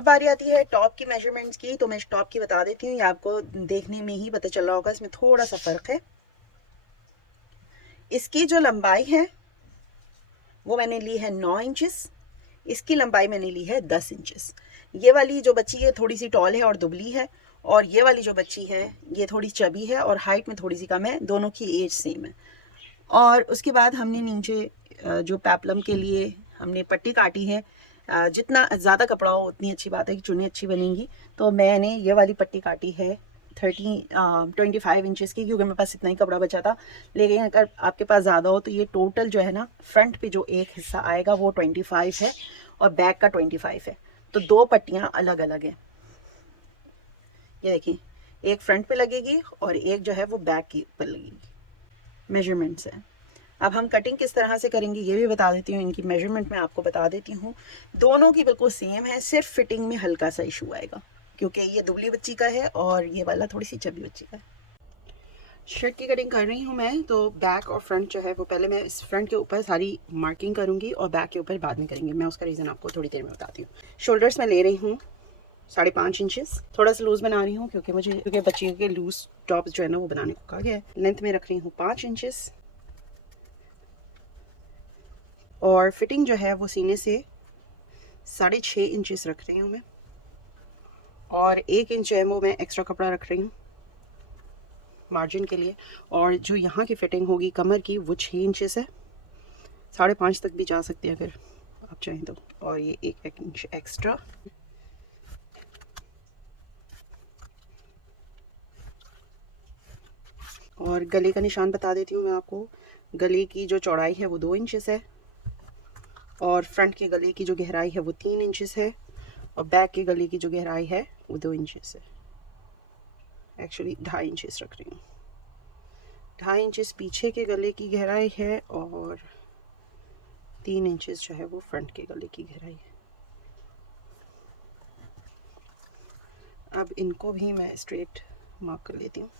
अब बारी आती है टॉप की मेजरमेंट्स की, तो मैं टॉप की बता देती हूँ, ये आपको देखने में ही पता चल रहा होगा, इसमें थोड़ा सा फ़र्क है। इसकी जो लंबाई है वो मैंने ली है 9 इंचेस, इसकी लंबाई मैंने ली है 10 इंचेस। ये वाली जो बच्ची है थोड़ी सी टॉल है और दुबली है, और ये वाली जो बच्ची है ये थोड़ी चबी है और हाइट में थोड़ी सी कम है, दोनों की एज सेम है। और उसके बाद हमने नीचे जो पेपलम के लिए हमने पट्टी काटी है, जितना ज़्यादा कपड़ा हो उतनी अच्छी बात है कि चुन्नी अच्छी बनेंगी। तो मैंने ये वाली पट्टी काटी है 25 इंचेस की, क्योंकि मेरे पास इतना ही कपड़ा बचा था। लेकिन अगर आपके पास ज़्यादा हो तो ये टोटल जो है ना, फ्रंट पे जो एक हिस्सा आएगा वो 25 है और बैक का 25 है। तो दो पट्टियाँ अलग अलग हैं। ये देखिए, एक फ्रंट पे लगेगी और एक जो है वो बैक की ऊपर लगेगी। मेजरमेंट्स है। अब हम कटिंग किस तरह से करेंगे ये भी बता देती हूँ, इनकी मेजरमेंट मैं आपको बता देती हूँ। दोनों की बिल्कुल सेम है, सिर्फ फिटिंग में हल्का सा इशू आएगा, क्योंकि ये दुबली बच्ची का है और ये वाला थोड़ी सी चबी बच्ची का है। शर्ट की कटिंग कर रही हूँ मैं, तो बैक और फ्रंट जो है वो पहले मैं इस फ्रंट के ऊपर सारी मार्किंग करूँगी और बैक के ऊपर बाद में करेंगे। मैं उसका रीज़न आपको थोड़ी देर में बताती हूँ। शोल्डर्स मैं ले रही हूँ 5.5 इंचेस, थोड़ा सा लूज़ बना रही हूँ क्योंकि बच्ची के लूज़ टॉप्स जो है ना वो बनाने को कहा गया है। लेंथ में रख रही हूँ 5 इंचेस और फिटिंग जो है वो सीने से 6.5 इंचेस रख रही हूँ मैं, और 1 इंच जो है वो मैं एक्स्ट्रा कपड़ा रख रही हूँ मार्जिन के लिए। और जो यहाँ की फिटिंग होगी कमर की वो 6 इंचेस है, 5.5 तक भी जा सकती है अगर आप चाहें तो। और ये 1 इंच एक्स्ट्रा। और गले का निशान बता देती हूँ मैं आपको। गले की जो चौड़ाई है वो 2 इंचेस है, और फ्रंट के गले की जो गहराई है वो 3 इंचेस है, और बैक के गले की जो गहराई है वो 2 इंचेस है। एक्चुअली 2.5 इंचेस रख रही हूँ। 2.5 इंचेस पीछे के गले की गहराई है और 3 इंचेस जो है वो फ्रंट के गले की गहराई है। अब इनको भी मैं स्ट्रेट मार्क कर लेती हूँ।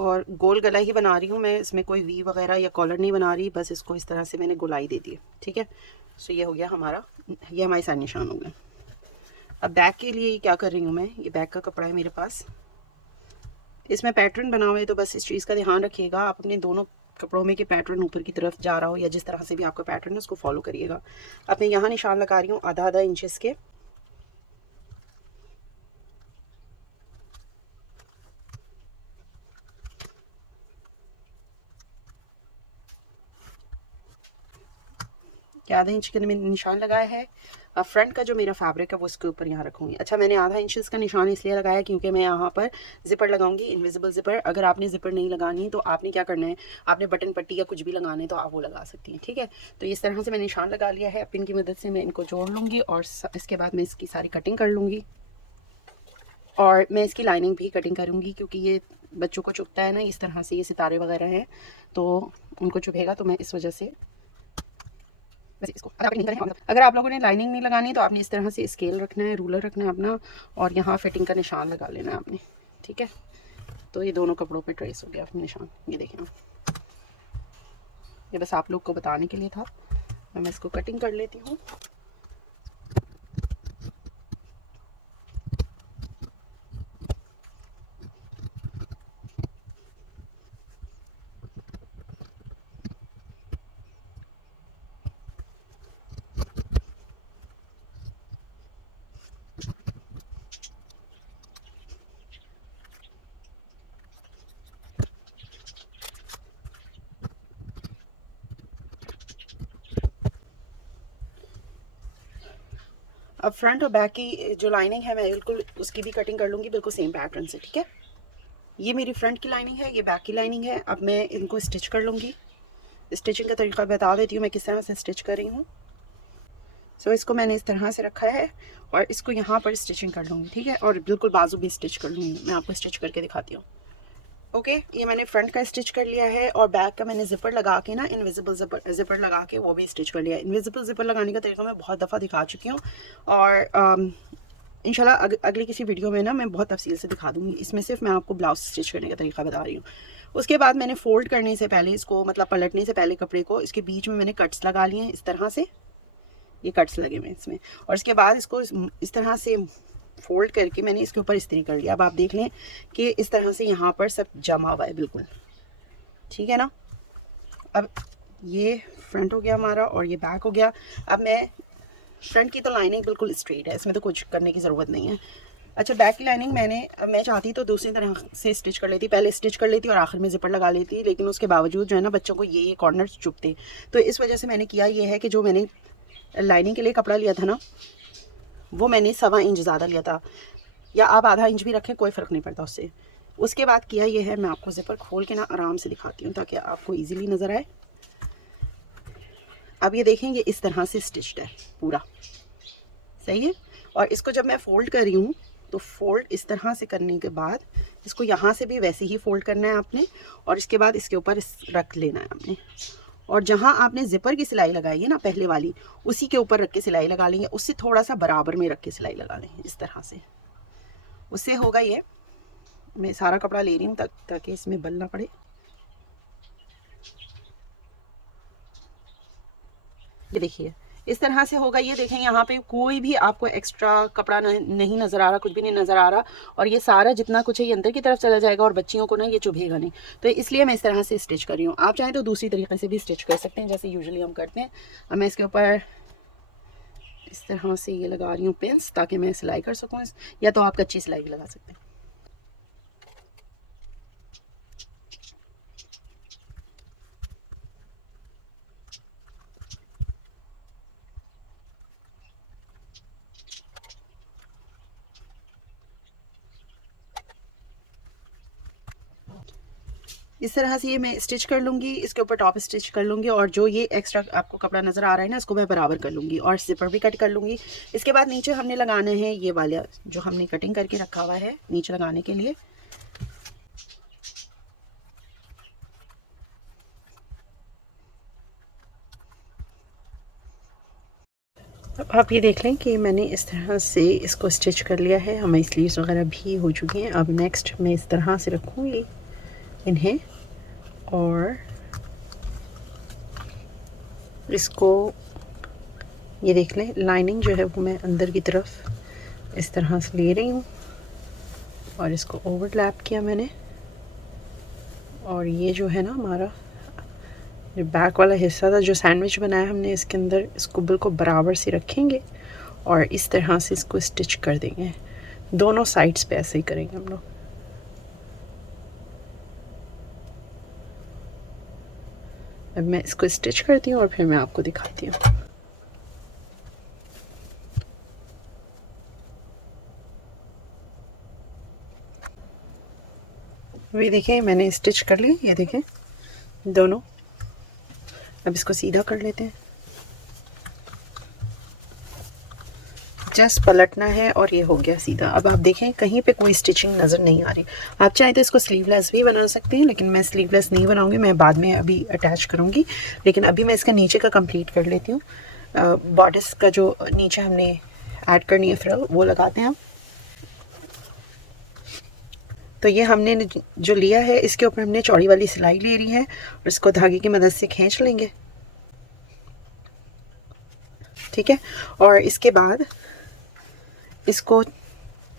और गोल गला ही बना रही हूँ मैं, इसमें कोई वी वगैरह या कॉलर नहीं बना रही, बस इसको इस तरह से मैंने गोलाई दे दी है। ठीक है, सो ये हो गया हमारा, ये हमारे सारे निशान हो गए। अब बैक के लिए क्या कर रही हूँ मैं, ये बैक का कपड़ा है मेरे पास, इसमें पैटर्न बना हुआ है, तो बस इस चीज़ का ध्यान रखिएगा आप अपने दोनों कपड़ों में कि पैटर्न ऊपर की तरफ जा रहा हो, या जिस तरह से भी आपका पैटर्न है उसको फॉलो करिएगा। अब मैं यहाँ निशान लगा रही हूँ आधा इंचेस के। आधा इंच के मैंने निशान लगाया है। अब फ्रंट का जो मेरा फैब्रिक है वो इसके ऊपर यहाँ रखूँगी। अच्छा, मैंने आधा इंच का निशान इसलिए लगाया क्योंकि मैं यहाँ पर जिपर लगाऊंगी, इनविजिबल जिपर। अगर आपने जिपर नहीं लगानी तो आपने क्या करना है, आपने बटन पट्टी या कुछ भी लगाना है तो आप वो लगा सकती हैं। ठीक है, तो इस तरह से मैंने निशान लगा लिया है। पिन की मदद से मैं इनको जोड़ लूँगी और इसके बाद मैं इसकी सारी कटिंग कर लूँगी। और मैं इसकी लाइनिंग भी कटिंग करूँगी, क्योंकि ये बच्चों को चुभता है ना, इस तरह से ये सितारे वगैरह हैं तो उनको चुभेगा, तो मैं इस वजह से इसको अगर आप लोगों ने लाइनिंग नहीं लगानी तो आपने इस तरह से स्केल रखना है, रूलर रखना है अपना, और यहाँ फिटिंग का निशान लगा लेना है आपने। ठीक है, तो ये दोनों कपड़ों पे ट्रेस हो गया अपने निशान। ये देखें, ये बस आप लोग को बताने के लिए था। मैं इसको कटिंग कर लेती हूँ। अब फ्रंट और बैक की जो लाइनिंग है मैं बिल्कुल उसकी भी कटिंग कर लूँगी, बिल्कुल सेम पैटर्न से। ठीक है, ये मेरी फ्रंट की लाइनिंग है, ये बैक की लाइनिंग है। अब मैं इनको स्टिच कर लूँगी। स्टिचिंग का तरीका बता देती हूँ मैं किस तरह से स्टिच कर रही हूँ। सो इसको मैंने इस तरह से रखा है और इसको यहाँ पर स्टिचिंग कर लूँगी। ठीक है, और बिल्कुल बाजू भी स्टिच कर लूँगी। मैं आपको स्टिच करके दिखाती हूँ। ओके, ये मैंने फ्रंट का स्टिच कर लिया है और बैक का मैंने जिपर लगा के ना, इनविजिबल जिपर लगा के वो भी स्टिच कर लिया है। इनविजिबल जिपर लगाने का तरीका मैं बहुत दफ़ा दिखा चुकी हूँ, और इंशाल्लाह अगली किसी वीडियो में ना मैं बहुत तफसील से दिखा दूँगी। इसमें सिर्फ मैं आपको ब्लाउज स्टिच करने का तरीका बता रही हूँ। उसके बाद मैंने फोल्ड करने से पहले इसको, मतलब पलटने से पहले कपड़े को, इसके बीच में मैंने कट्स लगा लिए हैं इस तरह से, ये कट्स लगे हुए इसमें। और इसके बाद इसको इस तरह से फोल्ड करके मैंने इसके ऊपर इस्त्री कर लिया। अब आप देख लें कि इस तरह से यहाँ पर सब जमा हुआ है बिल्कुल, ठीक है ना। अब ये फ्रंट हो गया हमारा और ये बैक हो गया। अब मैं फ्रंट की तो लाइनिंग बिल्कुल स्ट्रेट है, इसमें तो कुछ करने की ज़रूरत नहीं है। अच्छा, बैक की लाइनिंग मैं चाहती तो दूसरी तरह से स्टिच कर लेती, पहले स्टिच कर लेती और आखिर में ज़िपर लगा लेती, लेकिन उसके बावजूद जो है ना बच्चों को ये कॉर्नर्स चुभते, तो इस वजह से मैंने किया ये है कि जो मैंने लाइनिंग के लिए कपड़ा लिया था ना, वो मैंने 1.25 इंच ज़्यादा लिया था, या आप आधा इंच भी रखें कोई फ़र्क नहीं पड़ता उससे। उसके बाद किया ये है, मैं आपको ज़िपर खोल के ना आराम से दिखाती हूँ ताकि आपको ईजीली नज़र आए। अब ये देखें, ये इस तरह से स्टिच्ड है पूरा, सही है। और इसको जब मैं फ़ोल्ड कर रही हूँ तो फोल्ड इस तरह से करने के बाद इसको यहाँ से भी वैसे ही फोल्ड करना है आपने, और इसके बाद इसके ऊपर रख लेना है आपने। और जहाँ आपने ज़िपर की सिलाई लगाई है ना पहले वाली, उसी के ऊपर रख के सिलाई लगा लेंगे, उससे थोड़ा सा बराबर में रख के सिलाई लगा लेंगे इस तरह से। उससे होगा ये, मैं सारा कपड़ा ले रही हूँ ताकि इसमें बल ना पड़े। ये देखिए इस तरह से होगा। ये देखें यहाँ पे कोई भी आपको एक्स्ट्रा कपड़ा नहीं नज़र आ रहा, कुछ भी नहीं नज़र आ रहा, और ये सारा जितना कुछ है ये अंदर की तरफ चला जाएगा और बच्चियों को ना ये चुभेगा नहीं। तो इसलिए मैं इस तरह से स्टिच कर रही हूँ। आप चाहें तो दूसरी तरीके से भी स्टिच कर सकते हैं जैसे यूजुअली हम करते हैं। अब मैं इसके ऊपर इस तरह से ये लगा रही हूँ पिन्स, ताकि मैं सिलाई कर सकूँ, या तो आप कच्ची सिलाई भी लगा सकते हैं। इस तरह से ये मैं स्टिच कर लूँगी, इसके ऊपर टॉप स्टिच कर लूँगी, और जो ये एक्स्ट्रा आपको कपड़ा नज़र आ रहा है ना, इसको मैं बराबर कर लूँगी और ज़िपर भी कट कर लूँगी। इसके बाद नीचे हमने लगाना है ये वाला जो हमने कटिंग करके रखा हुआ है नीचे लगाने के लिए। अब आप ये देख लें कि मैंने इस तरह से इसको स्टिच कर लिया है, हमारी स्लीव्स वगैरह भी हो चुकी हैं। अब नेक्स्ट मैं इस तरह से रखूँगी इन्हें, और इसको ये देख लें लाइनिंग जो है वो मैं अंदर की तरफ इस तरह से ले रही हूँ, और इसको ओवरलैप किया मैंने। और ये जो है ना हमारा जो बैक वाला हिस्सा था, जो सैंडविच बनाया हमने इसके अंदर, इसको बिल्कुल बराबर से रखेंगे और इस तरह से इसको स्टिच कर देंगे। दोनों साइड्स पे ऐसे ही करेंगे हम लोग। अब मैं इसको स्टिच करती हूँ और फिर मैं आपको दिखाती हूँ। ये देखें मैंने स्टिच कर ली, ये देखें दोनों। अब इसको सीधा कर लेते हैं, जस्ट पलटना है और ये हो गया सीधा। अब आप देखें कहीं पे कोई स्टिचिंग नज़र नहीं आ रही। आप चाहें तो इसको स्लीवलेस भी बना सकते हैं, लेकिन मैं स्लीवलेस नहीं बनाऊंगी, मैं बाद में अभी अटैच करूंगी। लेकिन अभी मैं इसका नीचे का कंप्लीट कर लेती हूँ। बॉडिस का जो नीचे हमने ऐड करनी है फ्रिल, वो लगाते हैं हम। तो ये हमने जो लिया है इसके ऊपर हमने चौड़ी वाली सिलाई ले रही है और इसको धागे की मदद से खींच लेंगे, ठीक है। और इसके बाद इसको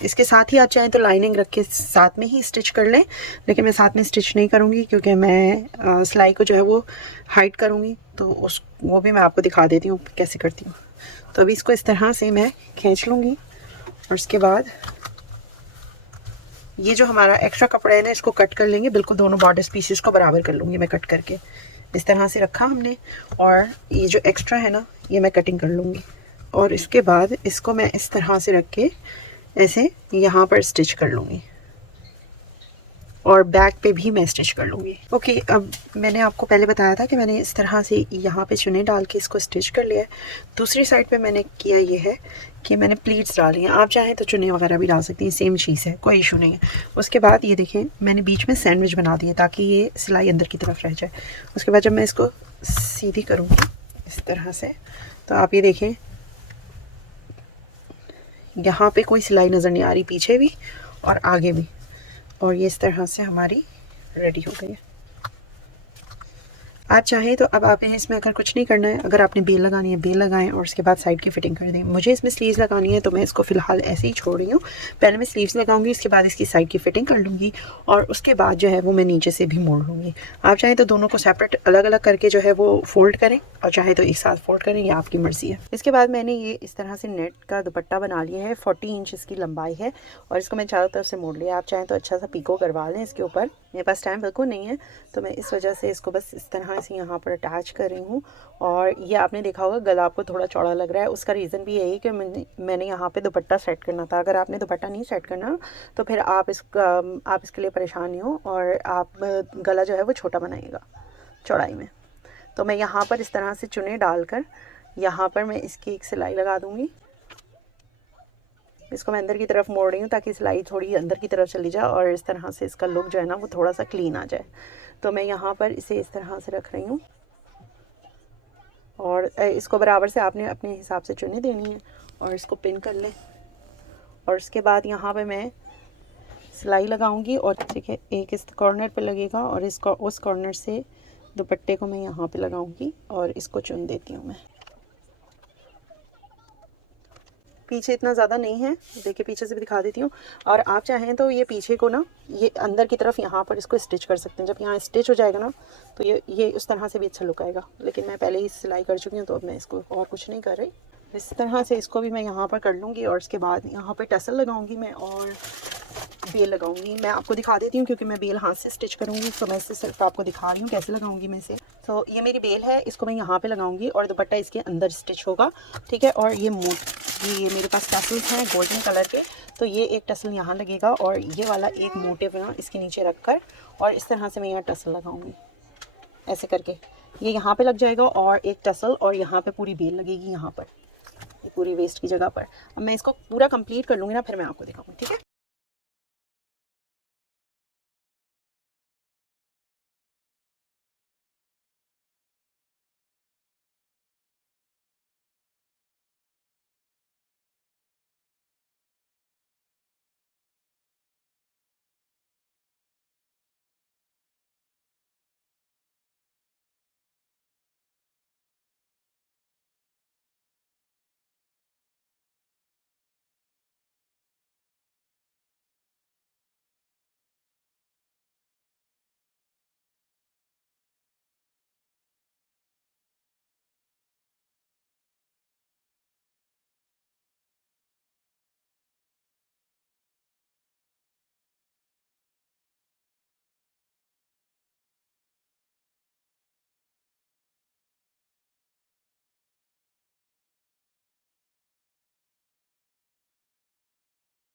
इसके साथ ही आप चाहें तो लाइनिंग रख के साथ में ही स्टिच कर लें, लेकिन मैं साथ में स्टिच नहीं करूँगी क्योंकि मैं सिलाई को जो है वो हाइड करूँगी, तो वो भी मैं आपको दिखा देती हूँ कैसे करती हूँ। तो अभी इसको इस तरह से मैं खींच लूँगी, और उसके बाद ये जो हमारा एक्स्ट्रा कपड़ा है ना, इसको कट कर लेंगे, बिल्कुल दोनों बॉर्डर पीसेस को बराबर कर लूँगी मैं कट करके। इस तरह से रखा हमने, और ये जो एक्स्ट्रा है ना ये मैं कटिंग कर लूँगी, और इसके बाद इसको मैं इस तरह से रख के ऐसे यहाँ पर स्टिच कर लूँगी, और बैक पे भी मैं स्टिच कर लूँगी। ओके, अब मैंने आपको पहले बताया था कि मैंने इस तरह से यहाँ पे चुने डाल के इसको स्टिच कर लिया है। दूसरी साइड पे मैंने किया ये है कि मैंने प्लीट्स डाली हैं। आप चाहें तो चुने वगैरह भी डाल सकती हैं, सेम चीज़ है, कोई इशू नहीं है। उसके बाद ये देखें मैंने बीच में सैंडविच बना दिया ताकि ये सिलाई अंदर की तरफ रह जाए। उसके बाद जब मैं इसको सीधी करूँगी इस तरह से, तो आप ये देखें यहाँ पे कोई सिलाई नज़र नहीं आ रही, पीछे भी और आगे भी, और ये इस तरह से हमारी रेडी हो गई है। आप चाहें तो अब आप इसमें अगर कुछ नहीं करना है, अगर आपने बेल लगानी है बेल लगाएं और उसके बाद साइड की फिटिंग कर दें। मुझे इसमें स्लीव्स लगानी है तो मैं इसको फ़िलहाल ऐसे ही छोड़ रही हूँ। पहले मैं स्लीव्स लगाऊंगी, उसके बाद इसकी साइड की फिटिंग कर लूँगी और उसके बाद जो है वो मैं नीचे से भी मोड़ लूँगी। आप चाहें तो दोनों को सेपरेट अलग अलग करके जो है वो फ़ोल्ड करें और चाहे तो एक साथ फ़ोल्ड करें, ये आपकी मर्ज़ी है। इसके बाद मैंने ये इस तरह से नेट का दुपट्टा बना लिया है। 40 इंच इसकी लंबाई है और इसको मैं चारों तरफ से मोड़ लिया। आप चाहें तो अच्छा सा पीको करवा लें इसके ऊपर। मेरे पास टाइम बिल्कुल नहीं है तो मैं इस वजह से इसको बस इस तरह से यहाँ पर अटैच कर रही हूँ। और ये आपने देखा होगा गला आपको थोड़ा चौड़ा लग रहा है, उसका रीज़न भी यही कि मैंने यहाँ पे दुपट्टा सेट करना था। अगर आपने दुपट्टा नहीं सेट करना तो फिर आप इसके लिए परेशान नहीं हो और आप गला जो है वो छोटा बनाइएगा चौड़ाई में। तो मैं यहाँ पर इस तरह से चुने डालकर यहाँ पर मैं इसकी एक सिलाई लगा दूँगी। इसको मैं अंदर की तरफ मोड़ रही हूँ ताकि सिलाई थोड़ी अंदर की तरफ चली जाए और इस तरह से इसका लुक जो है ना वो थोड़ा सा क्लीन आ जाए। तो मैं यहाँ पर इसे इस तरह से रख रही हूँ और इसको बराबर से आपने अपने हिसाब से चुनी देनी है और इसको पिन कर लें। और उसके बाद यहाँ पे मैं सिलाई लगाऊंगी और ठीक है, एक इस कॉर्नर पे लगेगा और इसको उस कॉर्नर से दुपट्टे को मैं यहाँ पे लगाऊंगी और इसको चुन देती हूँ मैं। पीछे इतना ज़्यादा नहीं है, देखिए पीछे से भी दिखा देती हूँ। और आप चाहें तो ये पीछे को ना ये अंदर की तरफ यहाँ पर इसको स्टिच कर सकते हैं। जब यहाँ स्टिच हो जाएगा ना तो ये उस तरह से भी अच्छा लुक आएगा। लेकिन मैं पहले ही सिलाई कर चुकी हूँ तो अब मैं इसको और कुछ नहीं कर रही। इस तरह से इसको भी मैं यहाँ पर कर लूँगी और उसके बाद यहाँ पर टसल लगाऊँगी मैं और बेल लगाऊंगी। मैं आपको दिखा देती हूँ क्योंकि मैं बेल हाथ से स्टिच करूँगी तो मैं इसे सिर्फ आपको दिखा रही हूँ कैसे लगाऊंगी मैं इसे। तो ये मेरी बेल है, इसको मैं यहाँ पे लगाऊंगी और दुपट्टा इसके अंदर स्टिच होगा, ठीक है। और ये मेरे पास टसल्स हैं गोल्डन कलर के, तो ये एक टसल यहाँ लगेगा और ये वाला एक मोटिव ना इसके नीचे रख कर और इस तरह से मैं यहाँ टसल लगाऊंगी ऐसे करके। ये यहाँ पे लग जाएगा और एक टसल और यहाँ पे पूरी बेल लगेगी यहाँ पर पूरी वेस्ट की जगह पर। अब मैं इसको पूरा कंप्लीट कर लूँगी ना फिर मैं आपको दिखाऊँगी, ठीक है।